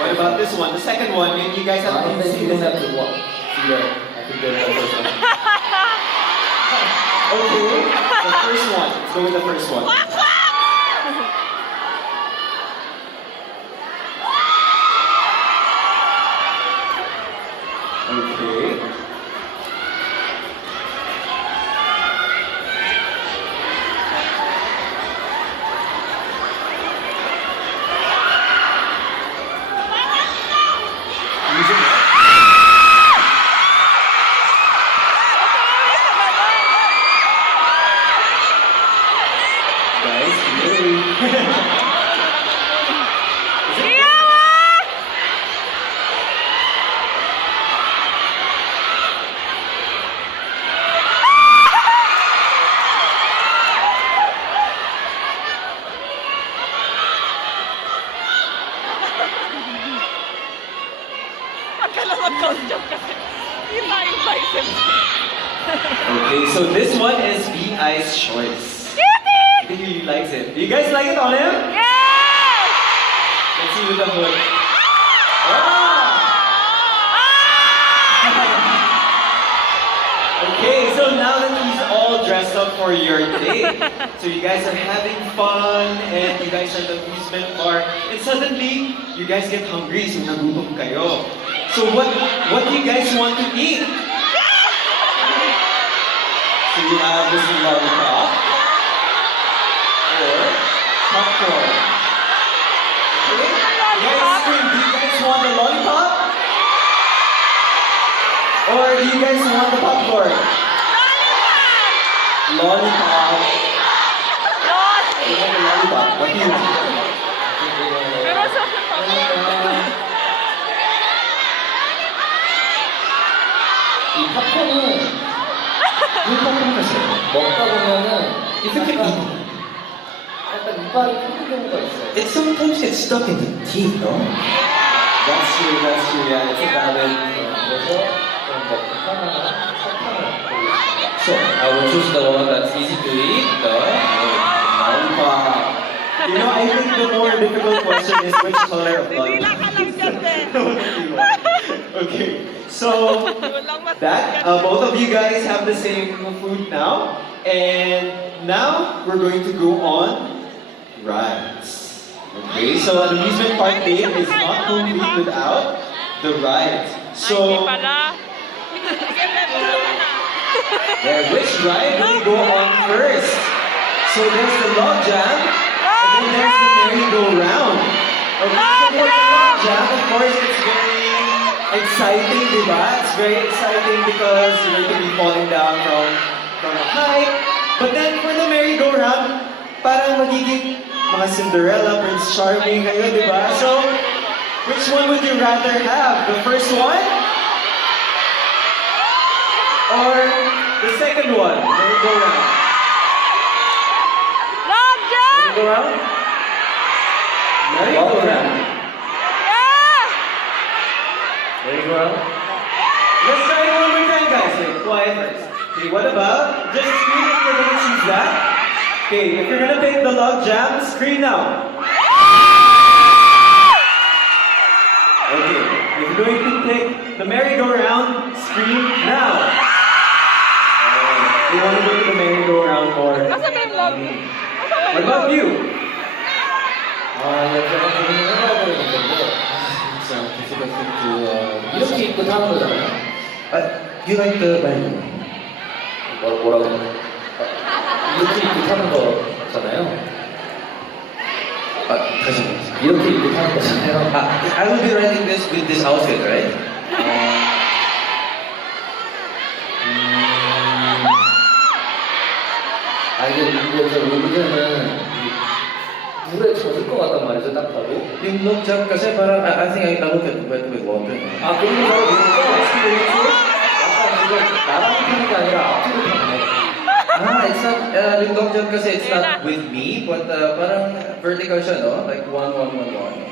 What about this one? The second one, and you guys have to see this. have to walk. See that? I think they're the first one. Okay, the first one. Let's go with the first one. Okay. Guys, really? Okay, so this one is V.I.'s choice. I think he likes it. Do you guys like it on him? Yes! Let's see with the hood. Okay, so now that he's all dressed up for your date, so you guys are having fun and you guys are at the amusement park, and suddenly you guys get hungry, so nagutom kayo. So what do you guys want to eat? So you have this lollipop or popcorn. Okay? Guys, scream, do you guys want the lollipop? Or do you guys want the popcorn? Lollipop. You want the lollipop? What do you want? Pero sa 이 팝콘은 이 팝콘 같아요. 먹다 보면은 It's 약간 이빨이 푸는 경우가 있어요. it sometimes gets stuck in the teeth, no? That's true, yeah, it's a valid. 그래서 좀 먹고 편안한 사탕을 고르겠습니다. So I will choose the one that's easy to eat, the Lollipop. You know, I think the more difficult question is which color of lollipop. Okay, so that both of you guys have the same food now, and now we're going to go on rides. Okay, so an amusement park date is not complete without the rides. So, which ride will we go on first? So there's the log jam, and then there's the merry-go-round. Okay, so for the log jam, of course, it's very exciting, diba? It's very exciting because you're going to be falling down from a height. But then for the merry-go-round, parang magiging mga Cinderella, Prince Charming kayo, diba? So, which one would you rather have? The first one? Or the second one? Merry-go-round. Merry-go-round? Merry-go-round. Merry-go-round? Let's try it one more time, guys. Wait, quiet first. Okay, what about just scream if you're gonna choose that? Okay, if you're gonna pick the log jam, scream now. Okay, if you're going to pick the merry-go-round, scream now. You want to go to the merry-go-round more? What about you? 아, 제가 고민을 해봐야 되는 건데 So difficult to 이렇게 입고 타는 거잖아요. you like the band? 뭐라고 하냐? 이렇게 입고 타는 거잖아요. 다시 한번. 이렇게 입고 타는 거잖아요. I will be riding this with this outfit, right? 이게 저 문제는 물에 젖을 것 같단 말이죠, 딱 봐도. Yung log jam kasi parang, I think I look at wet with water. 아, 그리고 바로 보니까 약간 지금 나랑 타는 게 아니라 앞뒤로 타는 거예요. It's not, yung log jam kasi it's not with me, but parang vertical siya, no? Like 1, 1, 1, 1.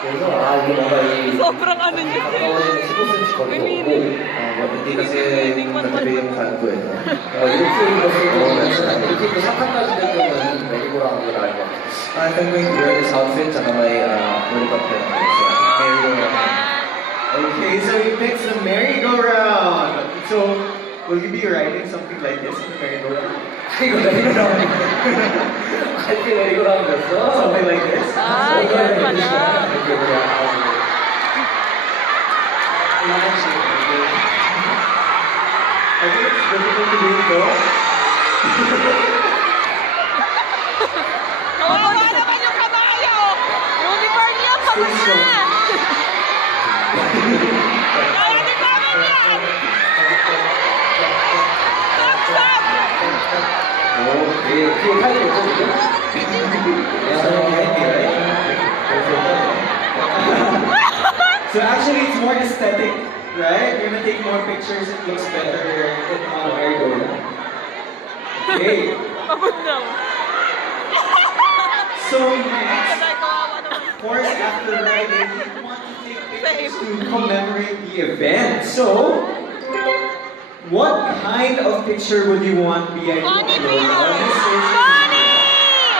그래서 이게 뭔가 이 Sobrang ano niya. 가까워지는 15cm 거리도 오고 hindi kasi yung katabi yung fan ko eh. 이렇게 입었을 때 이렇게 입고 사탕까지 될 경우는 메리고라운드를 알것 같아요. I'm going to wear this outfit tsaka may lollipop pen ako. So, merry-go-round. Okay, so he picks the merry-go-round. So, will you be riding something like this in the merry-go-round? 이거 메리고라운드. 할게 메리고라운드였어. Something like this? Ah, yan pala. 이렇게 그냥 I think it's difficult to do it though. Kawawa naman yung kabayo. Uniform niya, pagod na. Kaya di namin yan. Stop, stop. 뒤에 타이틀 있거든요. So actually, it's more aesthetic, right? You're gonna take more pictures. It looks better on the merry-go-round. Okay. Pagod na. So next, Kasi kawawa naman. of course, after riding, we want to take pictures to commemorate the event. So, what kind of picture would you want BID to Funny upload video! on his social Funny! media?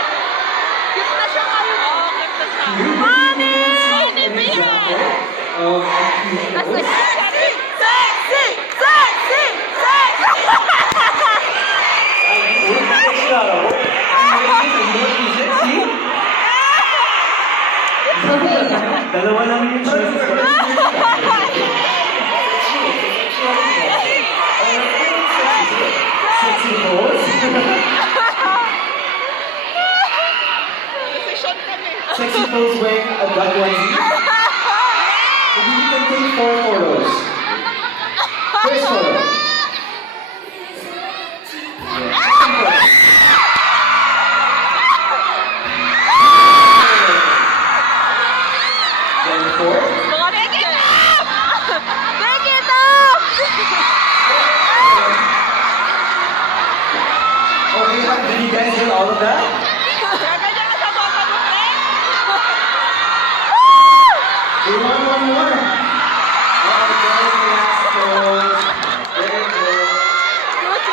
Cute na siya ngayon. Oo, cute na siya. You Funny! an Funny example of a cute Kasi post. sexy! Sexy! Sexy! Sexy! Dalawa lang yung choices ko. Sexy pose. Decision kami. Sexy pose wearing a black onesie. Maybe you can take 4 photos. First photo. Then 4. Mga take it up! Take it up! Okay, did you guys get all of that? Gaganyan ka sa baba mo, eh? We want one more. Oh, there's the last pose. There you go.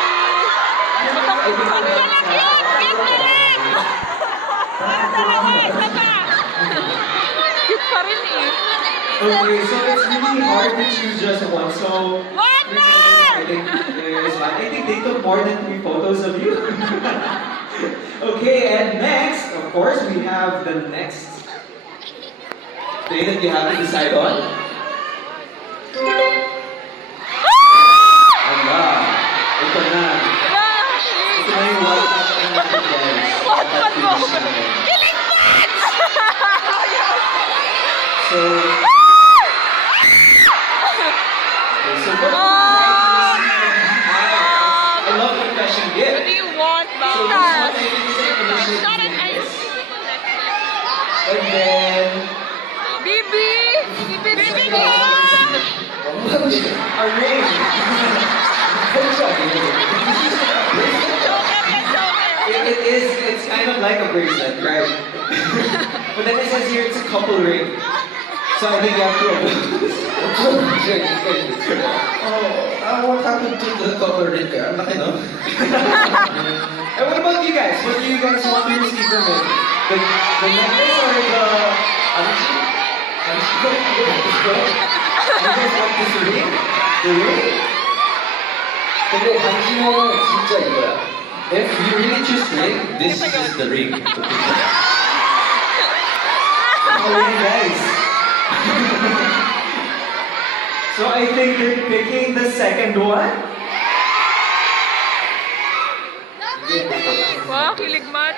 Cute pa rin eh. Okay, so it's really hard to choose just one. So One I think there's one. I think they took more than 3 photos of you. Okay, and next, of course, we have the next thing that you have to decide on. Allah, ito na. Ito na yung one tap and natin, guys. What man mo? Finish natin. Kilig man! So, okay, so what do you like to receive? I love the fashion What gift. do you want, So this Bang? one, I think is an initial Not an piece. ice. And then, Bibi! Bibi ko! a ring. It's kind of like a bracelet, right? But then it says here it's a couple ring. So I think you have to What happened to the cover ring kaya? Ang laki, no? And what about you guys? What do you guys want to receive from it? The necklace or the anji? You guys want this ring? The ring? 근데 반지면은 진짜 이거야. If you really choose ring, this is the ring. How are you guys? So I think you're picking the second one? Wow, kilig mat.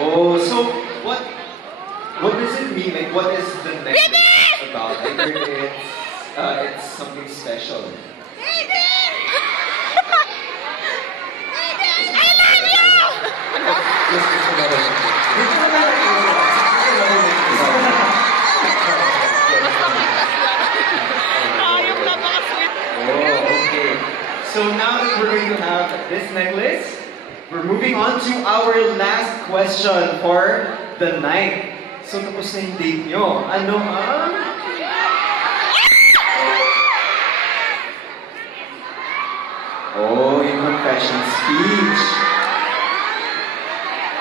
Oh, so what does it mean? Like, what is the necklace about? I heard it's something special. I love you! Just another ring. Ayok na mga sweet. Oh, okay. So now that we're going to have this necklace, we're moving on to our last question for the night. So tapos na yung date nyo. Ano ang... Oh, yung confession speech.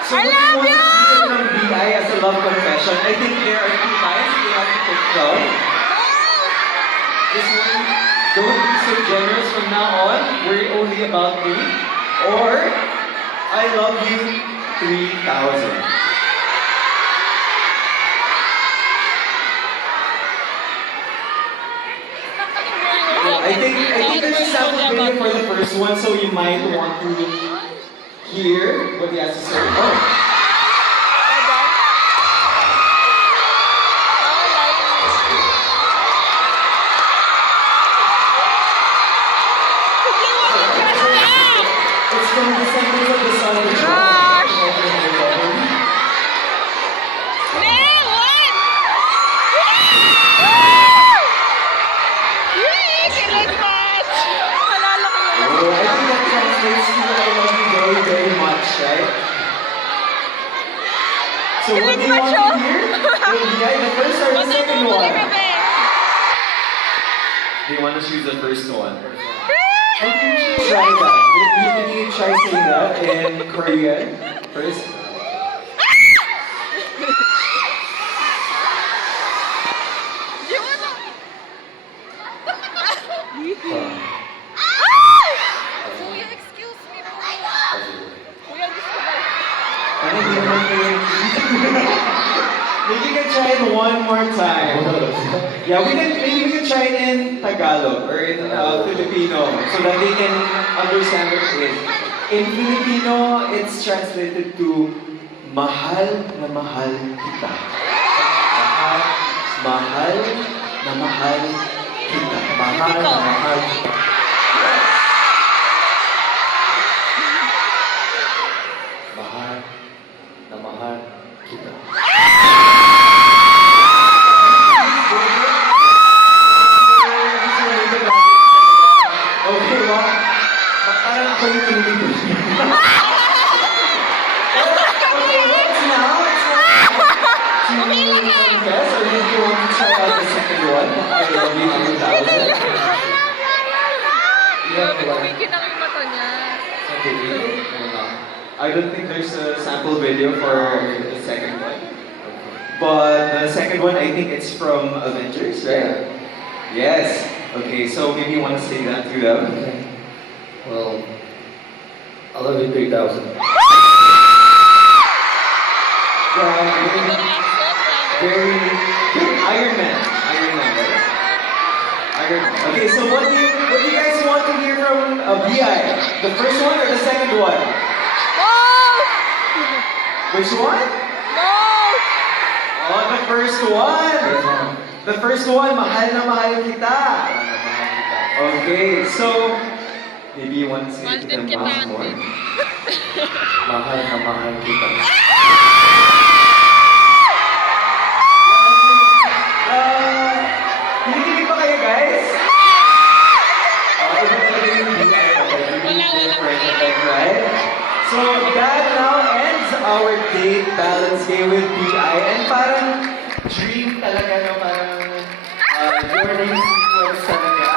So I what love do you you! want to hear from BI as a love confession? I think there are two lines we have to pick from. This one, don't be so generous from now on. Worry only about me. Or, I love you 3,000. I think there's a sample video for the first one, so you might want to hear what he has to say. Oh. It's from the sentence of the song which Gosh! Oh, I think that translates to I love you very, very much, right? So what do you want to hear? The first or the second one? Do you want to choose the first one? Try that. Can you try saying that in Korean first? Ano, hindi naman kayo- Maybe you can try it one more time. Yeah, maybe we can try it in Tagalog or in Filipino so that they can understand what it is. In Filipino, it's translated to mahal na mahal kita. Mahal na mahal kita. Mahal na mahal kita. Mahal na mahal kita. Okay, well, parang ako yung tumulito. Okay, what's now? Yes, or did you want to try out the second one? I love you 3,000. Kumikit ang mata niya. I don't think there's a sample video for the second one. But the second one, I think it's from Avengers, right? Yes. Okay, so maybe you want to say that to them. Okay. Well, I love you 3,000. Yeah, very Iron Man. Iron Man, right? Iron Man. Okay, so what do you guys want to hear from BI? The first one or the second one? Both! Which one? Both! Oh, the first one. The first one, mahal na mahal kita. Okay, so maybe you want to say it to them once more. Mahal na mahal kita. Kinikilig ba kayo, guys? Right? So that now ends our date balance game with BI. And parang dream talaga, no? Parang journey sequence talaga.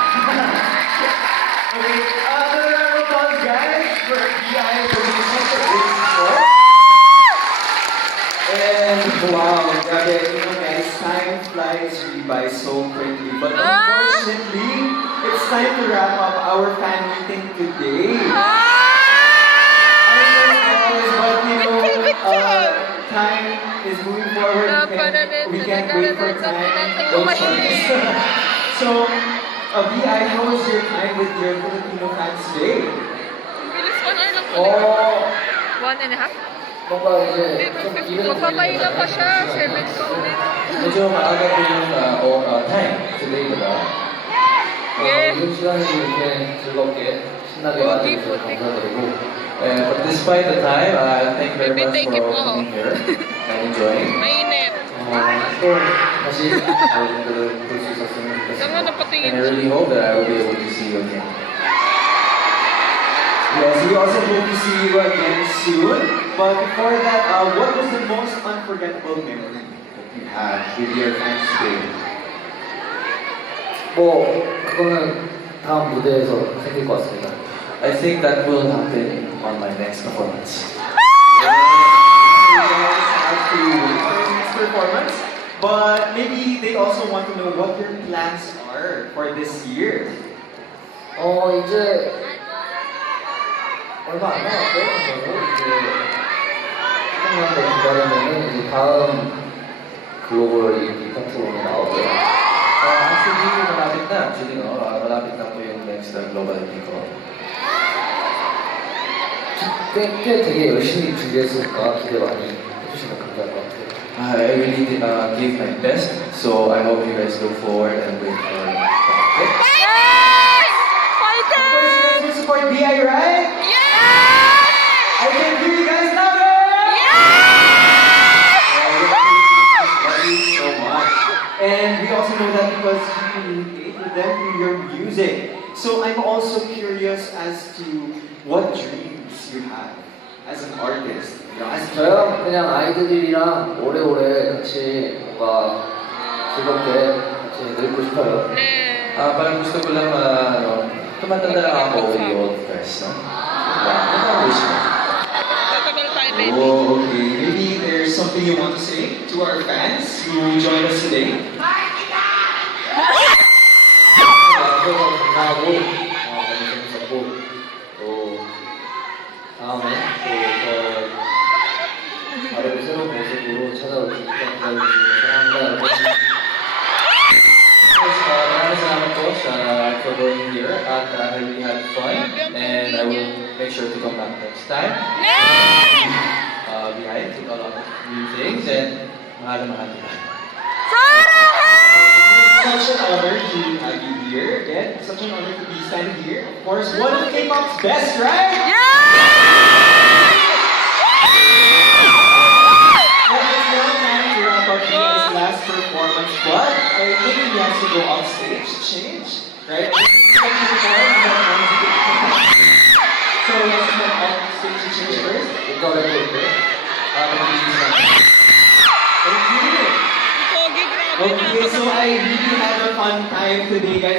Okay, another round of applause, guys, for BI for being such a great sport. And wow, grabe, you know guys, time flies really by so quickly. But unfortunately, it's time to wrap up our fan meeting today. But you know, time is moving forward. We can't wait for time. So, BI, how was your time with your Filipino fans today? Bilis ko na lang. Oh, 1.5? Magpapahinga Magpapahinga pa siya, 7 ko ulit. medyo maaga po yung time today, diba? Yeah. yung silang 이렇게 즐겁게 신나게 Puti, 와주셔서 puti. 감사드리고 but despite the time, thank you very much Baby, take it for mo. coming here and enjoying. Mainit. 또 다시 여러분들을 볼 수 있었으면 Tama, 좋겠습니다. napatingin And I siya. really hope that I will be able to see you again. yes, we also hope to see you again soon. But before that, what was the most unforgettable memory that with your fans today? 뭐 그거는 다음 무대에서 생길 것 같습니다. I think that will happen on my next performance. You guys have to wait for your next performance, but maybe they also want to know what your plans are for this year. 이제 얼마 안 남았어요. 이제 조금만 더 기다리면은 이제 다음 글로벌 이펙트 프로그램이 나오고요. Actually, malapit na. Actually, no? Malapit na po yung next global meet ko. 꽤 되게 열심히 준비했으니까 기대 많이 해주시면 감사할 것 같아요. I really gave my best, so I hope you guys look forward and wait for it. Yes! Of Fighter! course, you guys will support BI, right? Yes! I can hear you guys louder! Love you so much. And we also know that because you communicate with them through your music. So I'm also curious as to what dreams you have as an artist. You know, as 저요 그냥 아이들이랑 오래오래 같이 뭔가 즐겁게 같이 늙고 싶어요. 네. Parang gusto ko lang, tumatanda lang ako with the old guys, no? Ano ang wish mo? Tatagal tayo, baby. Oh, okay. Maybe there's something you want to say to our fans who joined us today. 너무 감사하고 너무 재밌었고 또 다음에 또 다른 새로운 모습으로 찾아올 테니까 기다려주시면 사랑합니다 여러분. Maraming salamat po for being here at I really had fun and I will make sure to come back next time. Behind, take a lot of new things and mahal na mahal kita. Such an honor to have you here again. Such an honor to be standing here. Of course, one of K-pop's best, right? Well, it's now time to wrap up BI's last performance, but I think he has to go off stage to change, right? So let's go off stage to change first. Thank you. Pogi, grabe Okay, so I really had a fun time today, guys.